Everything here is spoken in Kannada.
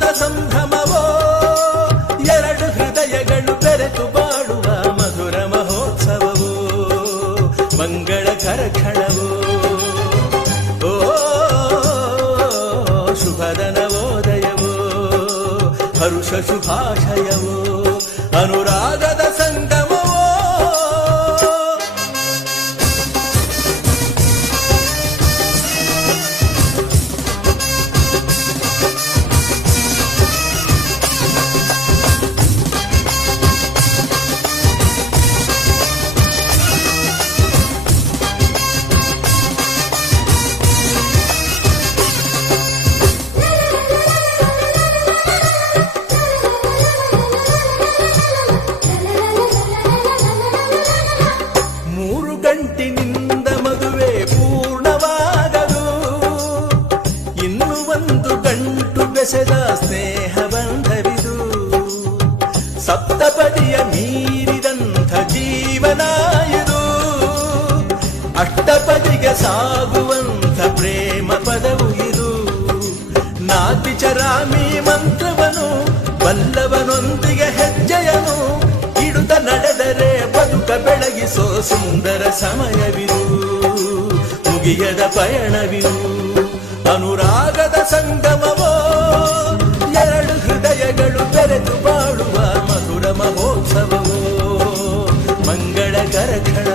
ಅನುರಾಗದ ಸಂಭ್ರಮವೋ, ಎರಡು ಹೃದಯಗಳು ಬೆರೆತು ಬಾಳುವ ಮಧುರ ಮಹೋತ್ಸವವೋ, ಮಂಗಳಕರ ಕ್ಷಣವೋ. ಓ ಶುಭದ ನವೋದಯವೋ, ಹರುಷ ಶುಭಾಶಯವೋ, ಅನುರಾಗದ ಸಂಗಮವೋ. ಗಂಟಿನಿಂದ ಮದುವೆ ಪೂರ್ಣವಾಗದು, ಇನ್ನು ಒಂದು ಗಂಟು ಬೆಸೆದ ಸ್ನೇಹ ಬಂಧವಿದು. ಸಪ್ತಪದಿಯ ಮೀರಿದಂಥ ಜೀವನ ಇದು, ಅಷ್ಟಪದಿಗೆ ಸಾಗುವಂಥ ಪ್ರೇಮ ಪದವು ಇದು. ನಾತಿ ಚರಾಮಿ ಮಂತ್ರವನು ಬಲ್ಲವನೊಂದಿಗೆ ಹೆಜ್ಜೆಯನು ಇಡುತ್ತ ನಡೆದರೆ ಬದುಕ ಬೆಳಗಿಸೋ ಸುಂದರ ಸಮಯವಿದು, ಮುಗಿಯದ ಪಯಣವಿದು. ಅನುರಾಗದ ಸಂಗಮವೋ, ಎರಡು ಹೃದಯಗಳು ಬೆರೆತು ಬಾಳುವ ಮಧುರ ಮಹೋತ್ಸವವೋ, ಮಂಗಳಕರ ಕ್ಷಣ